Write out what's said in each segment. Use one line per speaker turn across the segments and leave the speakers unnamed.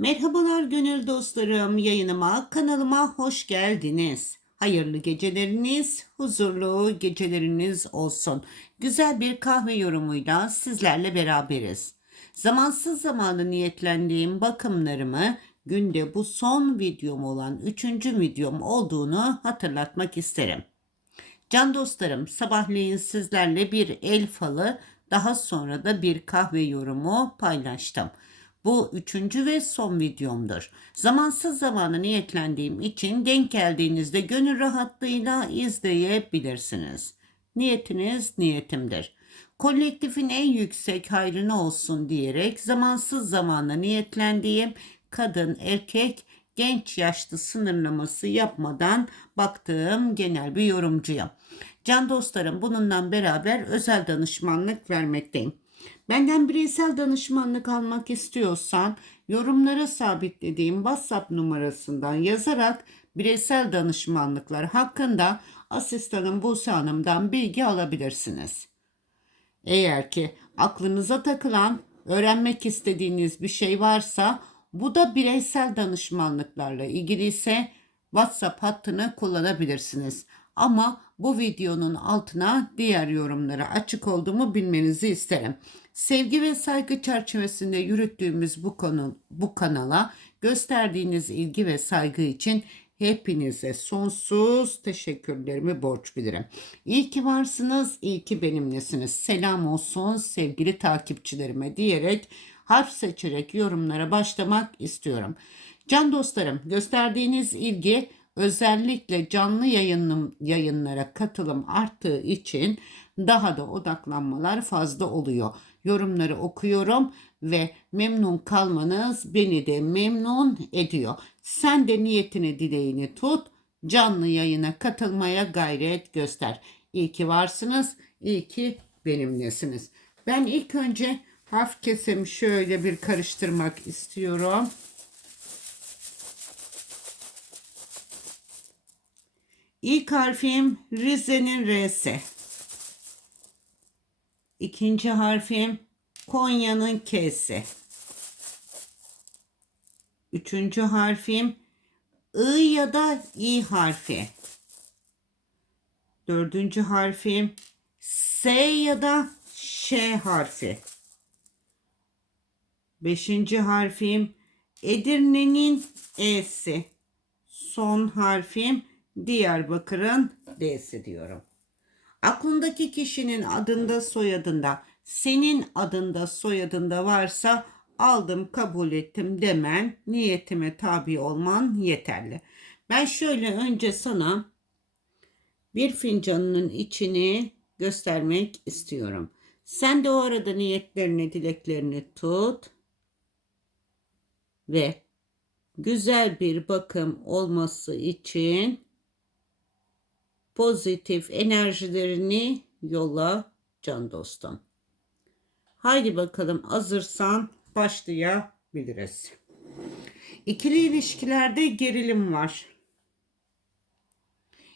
Merhabalar gönül dostlarım, yayınıma, kanalıma hoş geldiniz. Hayırlı geceleriniz, huzurlu geceleriniz olsun. Güzel bir kahve yorumuyla sizlerle beraberiz. Zamansız zamanı niyetlendiğim bakımlarımı günde bu son videom olan üçüncü videom olduğunu hatırlatmak isterim. Can dostlarım sabahleyin sizlerle bir el falı daha sonra da bir kahve yorumu paylaştım. Bu üçüncü ve son videomdur. Zamansız zamanı niyetlendiğim için denk geldiğinizde gönül rahatlığıyla izleyebilirsiniz. Niyetiniz niyetimdir. Kolektifin en yüksek hayrına olsun diyerek zamansız zamana niyetlendiğim kadın, erkek, genç yaşlı sınırlaması yapmadan baktığım genel bir yorumcuyum. Can dostlarım bununla beraber özel danışmanlık vermekteyim. Benden bireysel danışmanlık almak istiyorsan yorumlara sabitlediğim WhatsApp numarasından yazarak bireysel danışmanlıklar hakkında asistanım Buse Hanım'dan bilgi alabilirsiniz. Eğer ki aklınıza takılan, öğrenmek istediğiniz bir şey varsa bu da bireysel danışmanlıklarla ilgili ise WhatsApp hattını kullanabilirsiniz. Ama bu videonun altına diğer yorumlara açık olduğumu bilmenizi isterim. Sevgi ve saygı çerçevesinde yürüttüğümüz bu konu bu kanala gösterdiğiniz ilgi ve saygı için hepinize sonsuz teşekkürlerimi borç bilirim. İyi ki varsınız, iyi ki benimlesiniz. Selam olsun sevgili takipçilerime diyerek harf seçerek yorumlara başlamak istiyorum. Can dostlarım, gösterdiğiniz ilgi özellikle canlı yayınım, yayınlara katılım arttığı için daha da odaklanmalar fazla oluyor. Yorumları okuyorum ve memnun kalmanız beni de memnun ediyor. Sen de niyetini dileğini tut, canlı yayına katılmaya gayret göster. İyi ki varsınız, iyi ki benimlesiniz. Ben ilk önce harf kesemi şöyle bir karıştırmak istiyorum. İlk harfim Rize'nin R'si. İkinci harfim Konya'nın K'si. Üçüncü harfim I ya da İ harfi. Dördüncü harfim S ya da Ş harfi. Beşinci harfim Edirne'nin E'si. Son harfim Diyarbakır'ın D'si diyorum. Aklındaki kişinin adında soyadında senin adında soyadında varsa aldım kabul ettim demen niyetime tabi olman yeterli. Ben şöyle önce sana bir fincanının içini göstermek istiyorum. Sen de o arada niyetlerini dileklerini tut ve güzel bir bakım olması için pozitif enerjilerini yolla can dostum. Haydi bakalım hazırsan başlayabiliriz. İkili ilişkilerde gerilim var.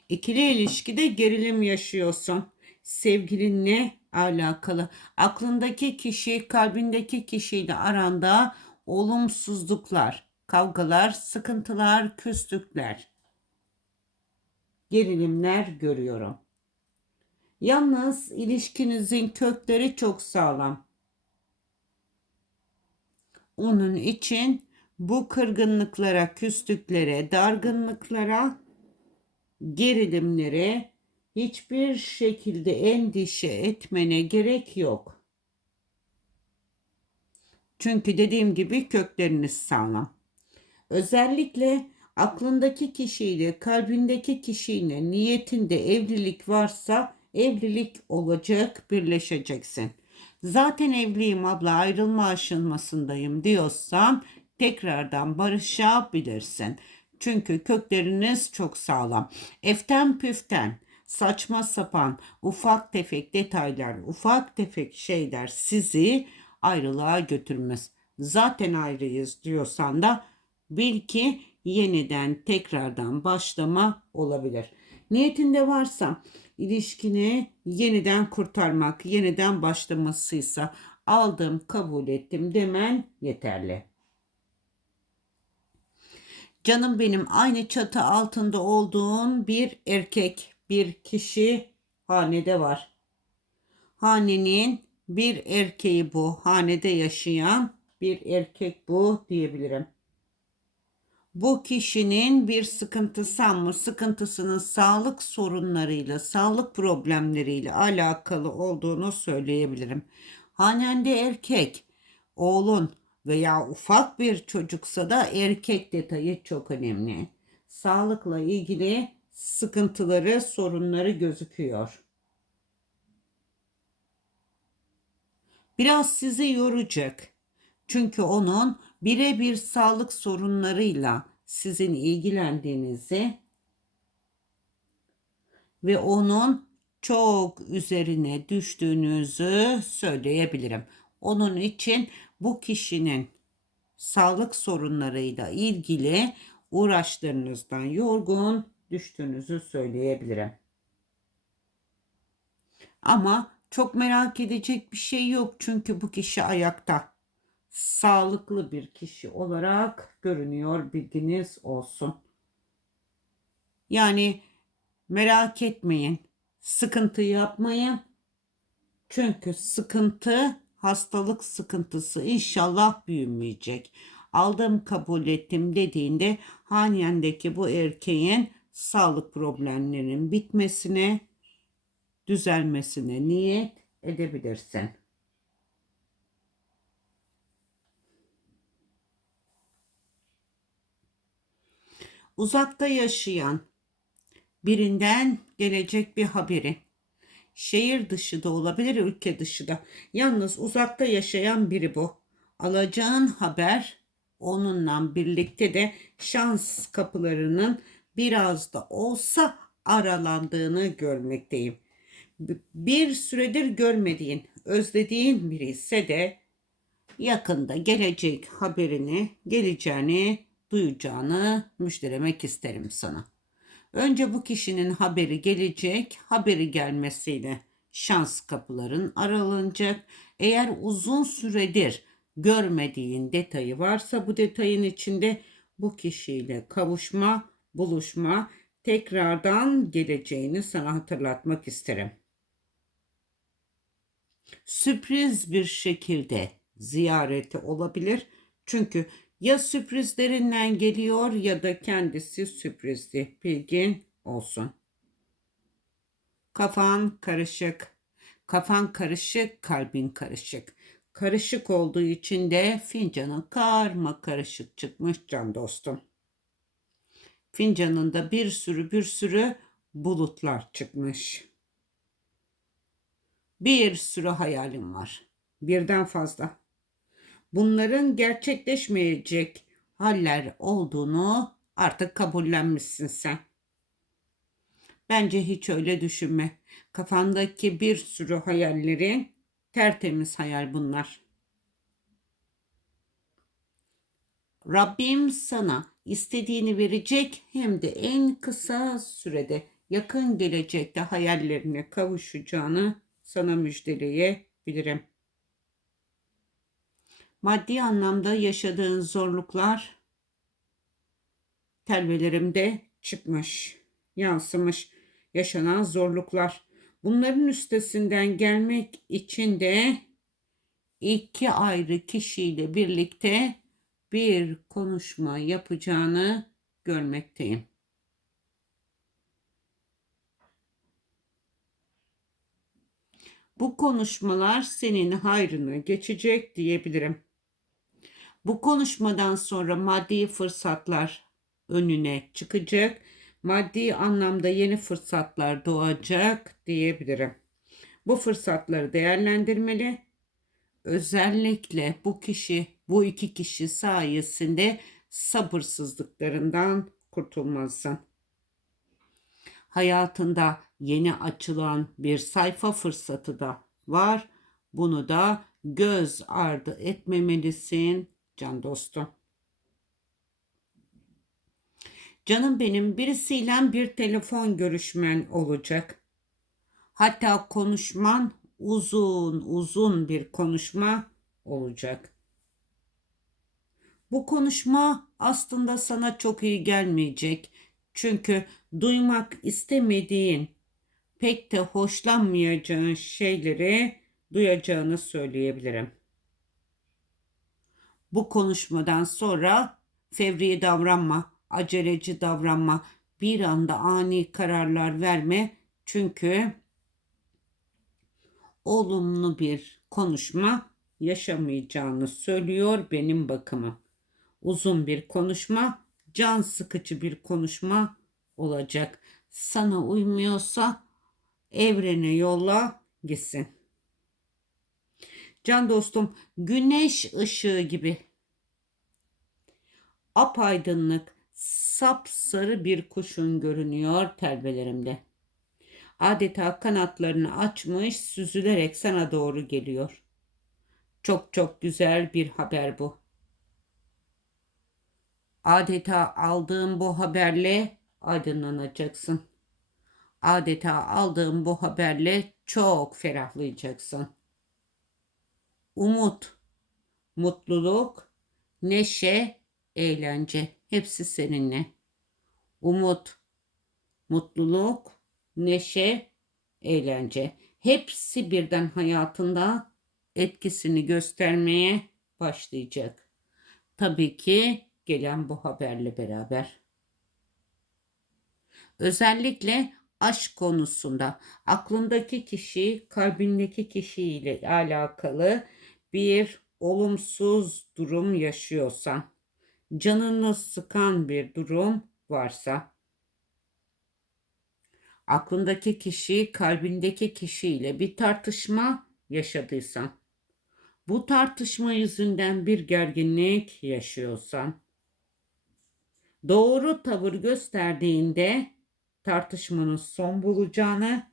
İkili ilişkide gerilim yaşıyorsun. Sevgilinle alakalı. Aklındaki kişi, kalbindeki kişiyle aranda olumsuzluklar, kavgalar, sıkıntılar, küslükler gerilimler görüyorum. Yalnız ilişkinizin kökleri çok sağlam. Onun için bu kırgınlıklara, küslüklere, dargınlıklara, gerilimlere hiçbir şekilde endişe etmene gerek yok. Çünkü dediğim gibi kökleriniz sağlam. Özellikle aklındaki kişiyle, kalbindeki kişiyle niyetinde evlilik varsa evlilik olacak, birleşeceksin. Zaten evliyim abla ayrılma aşılmasındayım diyorsan tekrardan barışabilirsin. Çünkü kökleriniz çok sağlam. Eften püften saçma sapan ufak tefek detaylar, ufak tefek şeyler sizi ayrılığa götürmez. Zaten ayrıyız diyorsan da bil ki yeniden tekrardan başlama olabilir. Niyetinde varsa ilişkini yeniden kurtarmak, yeniden başlamasıysa aldım, kabul ettim demen yeterli. Canım benim aynı çatı altında olduğun bir erkek, bir kişi hanede var. Hanenin bir erkeği bu. Hanede yaşayan bir erkek bu diyebilirim. Bu kişinin bir sıkıntısı ama sıkıntısının sağlık sorunlarıyla, sağlık problemleriyle alakalı olduğunu söyleyebilirim. Hanende erkek, oğlun veya ufak bir çocuksa da erkek detayı çok önemli. Sağlıkla ilgili sıkıntıları, sorunları gözüküyor. Biraz sizi yoracak. Çünkü onun birebir sağlık sorunlarıyla sizin ilgilendiğinizi ve onun çok üzerine düştüğünüzü söyleyebilirim. Onun için bu kişinin sağlık sorunlarıyla ilgili uğraşlarınızdan yorgun düştüğünüzü söyleyebilirim. Ama çok merak edecek bir şey yok çünkü bu kişi ayakta. Sağlıklı bir kişi olarak görünüyor bilginiz olsun. Yani merak etmeyin. Sıkıntı yapmayın. Çünkü sıkıntı hastalık sıkıntısı inşallah büyümeyecek. Aldım kabul ettim dediğinde haniyendeki bu erkeğin sağlık problemlerinin bitmesine, düzelmesine niyet edebilirsin. Uzakta yaşayan birinden gelecek bir haberi Şehir dışı da olabilir, ülke dışı da. Yalnız uzakta yaşayan biri bu. Alacağın haber onunla birlikte de şans kapılarının biraz da olsa aralandığını görmekteyim. Bir süredir görmediğin, özlediğin biri ise de yakında gelecek haberini, geleceğini, duyacağını müjdelemek isterim sana. Önce bu kişinin haberi gelecek, haberi gelmesiyle şans kapıların aralanacak. Eğer uzun süredir görmediğin detayı varsa bu detayın içinde bu kişiyle kavuşma, buluşma tekrardan geleceğini sana hatırlatmak isterim. Sürpriz bir şekilde ziyareti olabilir. Çünkü ya sürprizlerinden geliyor ya da kendisi sürprizli. Bilgin olsun. Kafan karışık. Kafan karışık, kalbin karışık. Karışık olduğu için de fincanın karma karışık çıkmış can dostum. Fincanında bir sürü bir sürü bulutlar çıkmış. Bir sürü hayalim var. Birden fazla bunların gerçekleşmeyecek haller olduğunu artık kabullenmişsin sen. Bence hiç öyle düşünme. Kafandaki bir sürü hayallerin tertemiz hayal bunlar. Rabbim sana istediğini verecek hem de en kısa sürede yakın gelecekte hayallerine kavuşacağını sana müjdeleyebilirim. Maddi anlamda yaşadığın zorluklar telvelerimde çıkmış, yansımış yaşanan zorluklar. Bunların üstesinden gelmek için de iki ayrı kişiyle birlikte bir konuşma yapacağını görmekteyim. Bu konuşmalar senin hayrına geçecek diyebilirim. Bu konuşmadan sonra maddi fırsatlar önüne çıkacak. Maddi anlamda yeni fırsatlar doğacak diyebilirim. Bu fırsatları değerlendirmeli. Özellikle bu kişi, bu iki kişi sayesinde sabırsızlıklarından kurtulmalısın. Hayatında yeni açılan bir sayfa fırsatı da var. Bunu da göz ardı etmemelisin can dostum. Canım benim birisiyle bir telefon görüşmen olacak. Hatta konuşman uzun uzun bir konuşma olacak. Bu konuşma aslında sana çok iyi gelmeyecek. Çünkü duymak istemediğin, pek de hoşlanmayacağın şeyleri duyacağını söyleyebilirim. Bu konuşmadan sonra fevri davranma, aceleci davranma, bir anda ani kararlar verme. Çünkü olumlu bir konuşma yaşamayacağını söylüyor benim bakımım. Uzun bir konuşma, can sıkıcı bir konuşma olacak. Sana uymuyorsa evrene yolla gitsin. Can dostum, güneş ışığı gibi apaydınlık, sapsarı bir kuşun görünüyor telbelerimde. Adeta kanatlarını açmış süzülerek sana doğru geliyor. Çok çok güzel bir haber bu. Adeta aldığım bu haberle aydınlanacaksın. Adeta aldığım bu haberle çok ferahlayacaksın. Umut, mutluluk, neşe, eğlence hepsi seninle. Umut, mutluluk, neşe, eğlence hepsi birden hayatında etkisini göstermeye başlayacak. Tabii ki gelen bu haberle beraber. Özellikle aşk konusunda aklındaki kişi kalbindeki kişiyle alakalı bir olumsuz durum yaşıyorsan, canını sıkan bir durum varsa, aklındaki kişi kalbindeki kişiyle bir tartışma yaşadıysan, bu tartışma yüzünden bir gerginlik yaşıyorsan, doğru tavır gösterdiğinde tartışmanın son bulacağını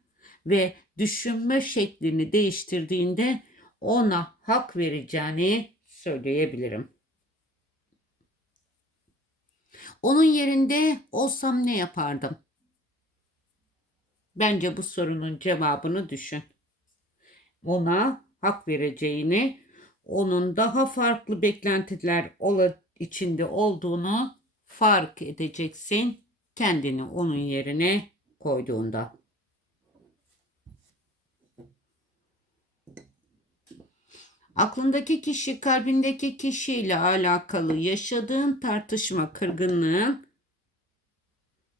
ve düşünme şeklini değiştirdiğinde ona hak vereceğini söyleyebilirim. Onun yerinde olsam ne yapardım? Bence bu sorunun cevabını düşün. Ona hak vereceğini, onun daha farklı beklentiler içinde olduğunu fark edeceksin kendini onun yerine koyduğunda. Aklındaki kişi kalbindeki kişiyle alakalı yaşadığın tartışma kırgınlığın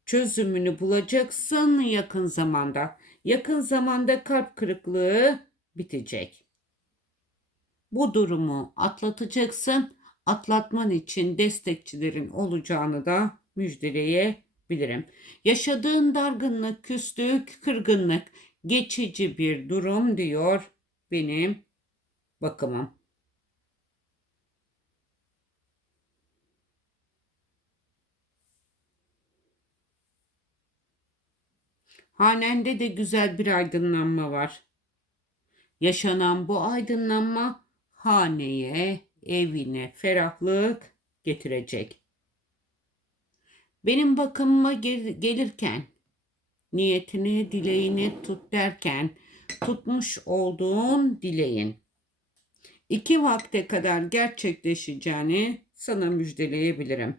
çözümünü bulacaksın yakın zamanda. Yakın zamanda kalp kırıklığı bitecek. Bu durumu atlatacaksın. Atlatman için destekçilerin olacağını da müjdeleyebilirim. Yaşadığın dargınlık, küslük, kırgınlık geçici bir durum diyor benim bakımım. Hanende de güzel bir aydınlanma var. Yaşanan bu aydınlanma haneye, evine ferahlık getirecek. Benim bakımıma gel gelirken niyetini, dileğini tut derken tutmuş olduğun dileğin iki vakte kadar gerçekleşeceğini sana müjdeleyebilirim.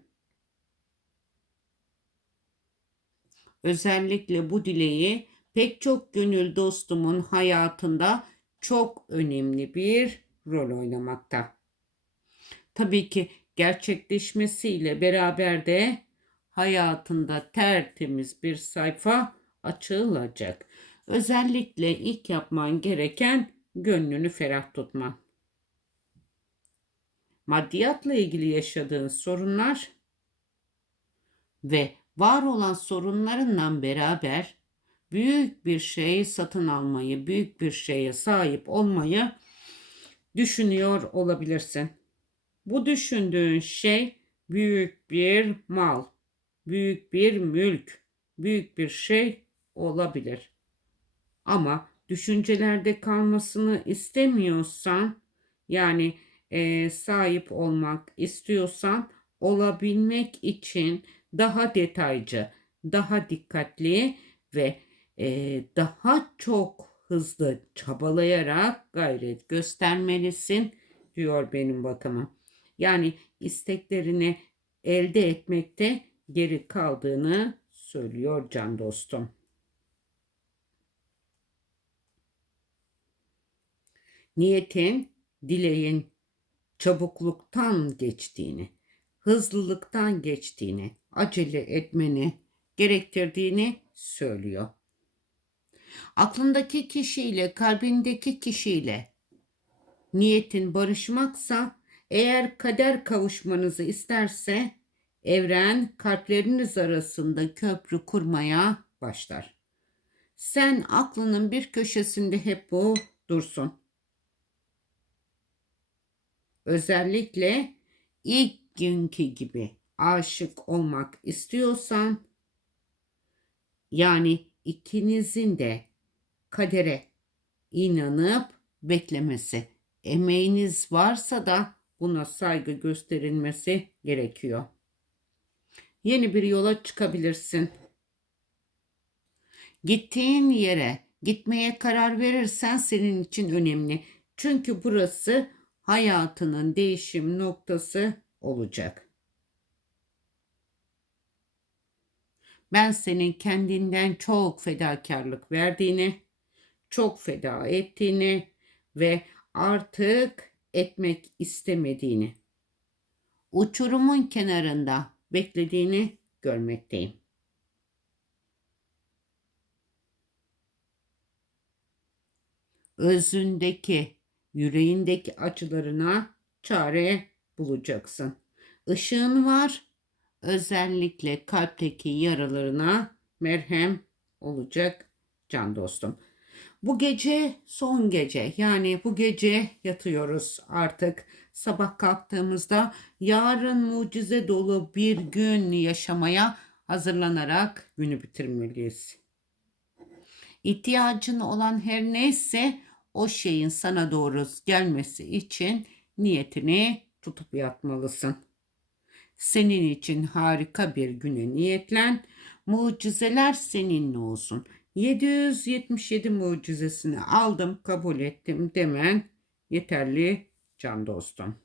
Özellikle bu dileği pek çok gönül dostumun hayatında çok önemli bir rol oynamakta. Tabii ki gerçekleşmesiyle beraber de hayatında tertemiz bir sayfa açılacak. Özellikle ilk yapman gereken gönlünü ferah tutman. Maddiyatla ilgili yaşadığın sorunlar ve var olan sorunlarından beraber büyük bir şey satın almayı, büyük bir şeye sahip olmayı düşünüyor olabilirsin. Bu düşündüğün şey büyük bir mal, büyük bir mülk, büyük bir şey olabilir. Ama düşüncelerde kalmasını istemiyorsan, yani e, sahip olmak istiyorsan, olabilmek için daha detaycı, daha dikkatli ve e, daha çok hızlı çabalayarak gayret göstermelisin diyor benim bakımım. Yani isteklerini elde etmekte geri kaldığını söylüyor can dostum. Niyetin, dileğin çabukluktan geçtiğini, hızlılıktan geçtiğini, acele etmeni gerektirdiğini söylüyor. Aklındaki kişiyle, kalbindeki kişiyle niyetin barışmaksa, eğer kader kavuşmanızı isterse evren kalpleriniz arasında köprü kurmaya başlar. Sen aklının bir köşesinde hep bu dursun. Özellikle ilk günkü gibi aşık olmak istiyorsan yani ikinizin de kadere inanıp beklemesi, emeğiniz varsa da buna saygı gösterilmesi gerekiyor. Yeni bir yola çıkabilirsin. Gittiğin yere gitmeye karar verirsen senin için önemli. Çünkü burası hayatının değişim noktası olacak. Ben senin kendinden çok fedakarlık verdiğini, çok feda ettiğini ve artık etmek istemediğini, uçurumun kenarında beklediğini görmekteyim. Özündeki, yüreğindeki acılarına çare bulacaksın. Işığın var, özellikle kalpteki yaralarına merhem olacak can dostum. Bu gece son gece yani bu gece yatıyoruz artık. Sabah kalktığımızda yarın mucize dolu bir gün yaşamaya hazırlanarak günü bitirmeliyiz. İhtiyacın olan her neyse o şeyin sana doğru gelmesi için niyetini tutup yatmalısın. Senin için harika bir güne niyetlen. Mucizeler seninle olsun. 777 mucizesini aldım, kabul ettim demen yeterli can dostum.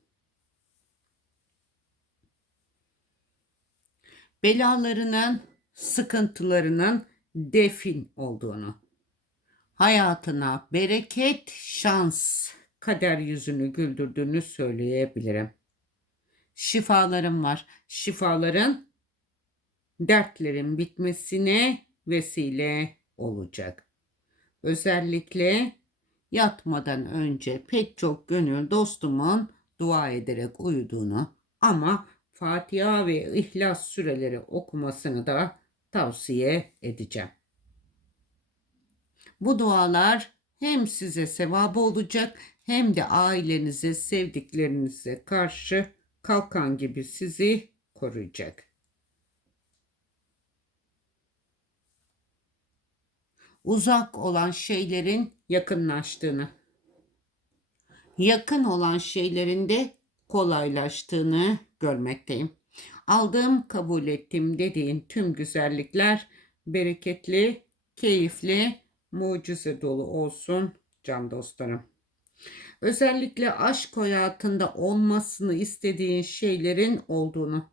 Belalarının, sıkıntılarının defin olduğunu, hayatına bereket, şans, kader yüzünü güldürdüğünü söyleyebilirim. Şifalarım var. Şifaların dertlerin bitmesine vesile olacak. Özellikle yatmadan önce pek çok gönül dostumun dua ederek uyuduğunu ama Fatiha ve İhlas süreleri okumasını da tavsiye edeceğim. Bu dualar hem size sevap olacak hem de ailenize, sevdiklerinize karşı kalkan gibi sizi koruyacak. Uzak olan şeylerin yakınlaştığını, yakın olan şeylerin de kolaylaştığını görmekteyim. Aldığım, kabul ettim dediğin tüm güzellikler bereketli, keyifli, mucize dolu olsun can dostlarım. Özellikle aşk hayatında olmasını istediğin şeylerin olduğunu,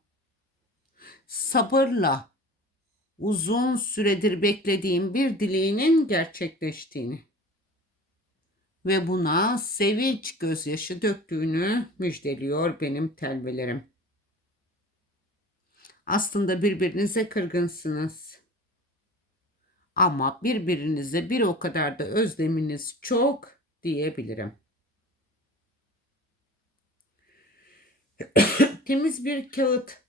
sabırla uzun süredir beklediğin bir dileğinin gerçekleştiğini ve buna sevinç gözyaşı döktüğünü müjdeliyor benim telvelerim. Aslında birbirinize kırgınsınız. Ama birbirinize bir o kadar da özleminiz çok diyebilirim. Temiz bir kağıt.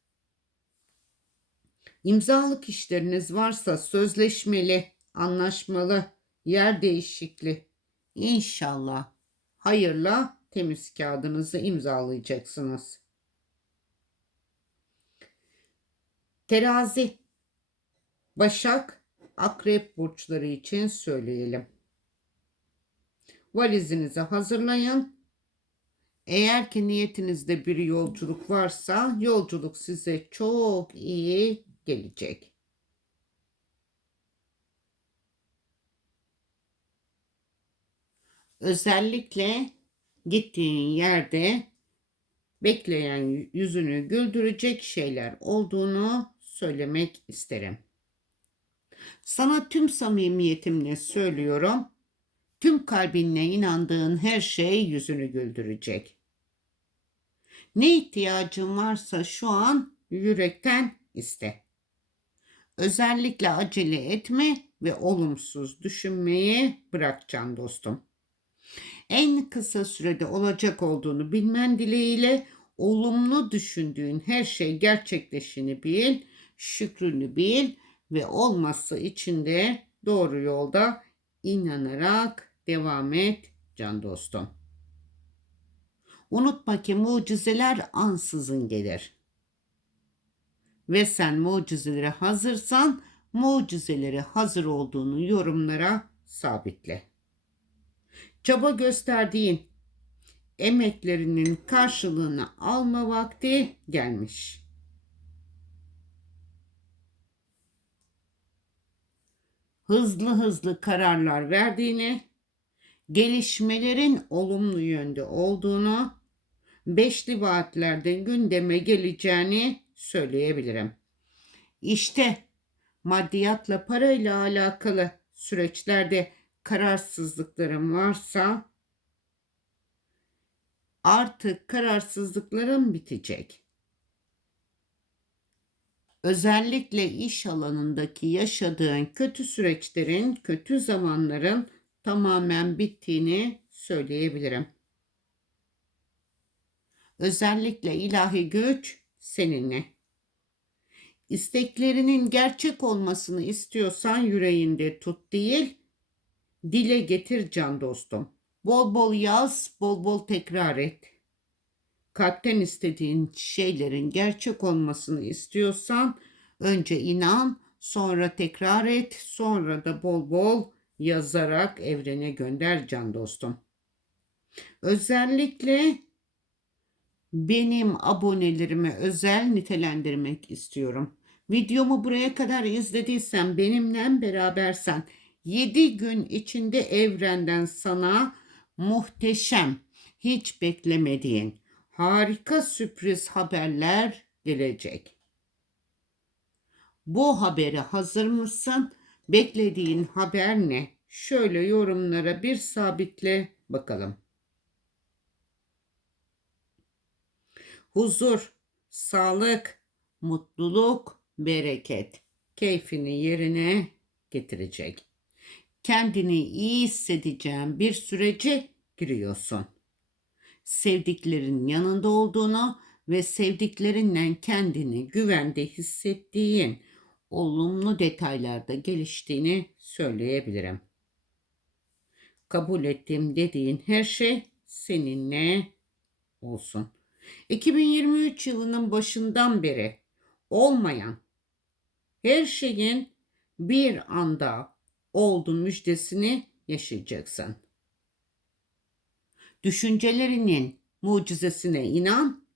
İmzalık işleriniz varsa sözleşmeli, anlaşmalı, yer değişikli. İnşallah hayırla temiz kağıdınızı imzalayacaksınız. Terazi, Başak, Akrep burçları için söyleyelim. Valizinizi hazırlayın eğer ki niyetinizde bir yolculuk varsa yolculuk size çok iyi gelecek. Özellikle gittiğin yerde bekleyen yüzünü güldürecek şeyler olduğunu söylemek isterim. Sana tüm samimiyetimle söylüyorum. Tüm kalbinle inandığın her şey yüzünü güldürecek. Ne ihtiyacın varsa şu an yürekten iste. Özellikle acele etme ve olumsuz düşünmeyi bırak can dostum. En kısa sürede olacak olduğunu bilmen dileğiyle olumlu düşündüğün her şey gerçekleşini bil, şükrünü bil ve olmazsa içinde doğru yolda inanarak devam et can dostum. Unutma ki mucizeler ansızın gelir. Ve sen mucizelere hazırsan mucizelere hazır olduğunu yorumlara sabitle. Çaba gösterdiğin emeklerinin karşılığını alma vakti gelmiş. Hızlı hızlı kararlar verdiğini, gelişmelerin olumlu yönde olduğunu, beşli vaatlerde gündeme geleceğini söyleyebilirim. İşte maddiyatla parayla alakalı süreçlerde kararsızlıklarım varsa artık kararsızlıklarım bitecek. Özellikle iş alanındaki yaşadığın kötü süreçlerin, kötü zamanların tamamen bittiğini söyleyebilirim. Özellikle ilahi güç seninle. İsteklerinin gerçek olmasını istiyorsan yüreğinde tut değil, dile getir can dostum. Bol bol yaz, bol bol tekrar et. Kalpten istediğin şeylerin gerçek olmasını istiyorsan önce inan, sonra tekrar et, sonra da bol bol yazarak evrene gönder can dostum. Özellikle benim abonelerime özel nitelendirmek istiyorum. Videomu buraya kadar izlediysen benimle berabersen 7 gün içinde evrenden sana muhteşem, hiç beklemediğin harika sürpriz haberler gelecek. Bu habere hazır mısın? Beklediğin haber ne? Şöyle yorumlara bir sabitle bakalım. Huzur, sağlık, mutluluk, bereket keyfini yerine getirecek. Kendini iyi hissedeceğin bir sürece giriyorsun. Sevdiklerin yanında olduğunu ve sevdiklerinden kendini güvende hissettiğin olumlu detaylarda geliştiğini söyleyebilirim. Kabul ettiğim dediğin her şey seninle olsun. 2023 yılının başından beri olmayan her şeyin bir anda oldu müjdesini yaşayacaksın. Düşüncelerinin mucizesine inan,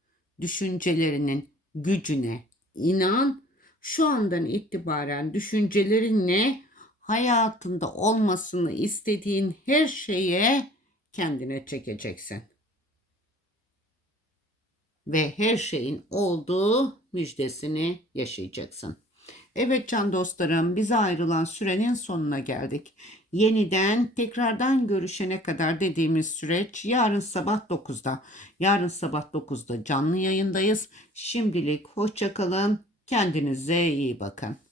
düşüncelerinin gücüne inan. Şu andan itibaren düşüncelerinle hayatında olmasını istediğin her şeye kendine çekeceksin. Ve her şeyin olduğu müjdesini yaşayacaksın. Evet can dostlarım bize ayrılan sürenin sonuna geldik. Yeniden tekrardan görüşene kadar dediğimiz süreç yarın sabah 9'da. Yarın sabah 9'da canlı yayındayız. Şimdilik hoşçakalın. Kendinize iyi bakın.